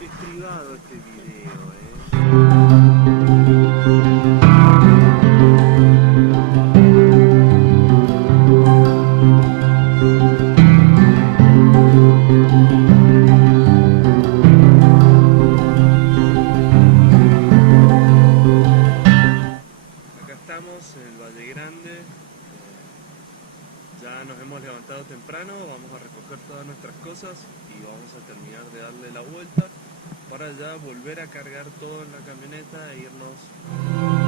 Es privado este video, Acá estamos en el Valle Grande. Ya nos hemos levantado temprano, vamos a recoger todas nuestras cosas y vamos a terminar de darle la vuelta para ya volver a cargar todo en la camioneta e irnos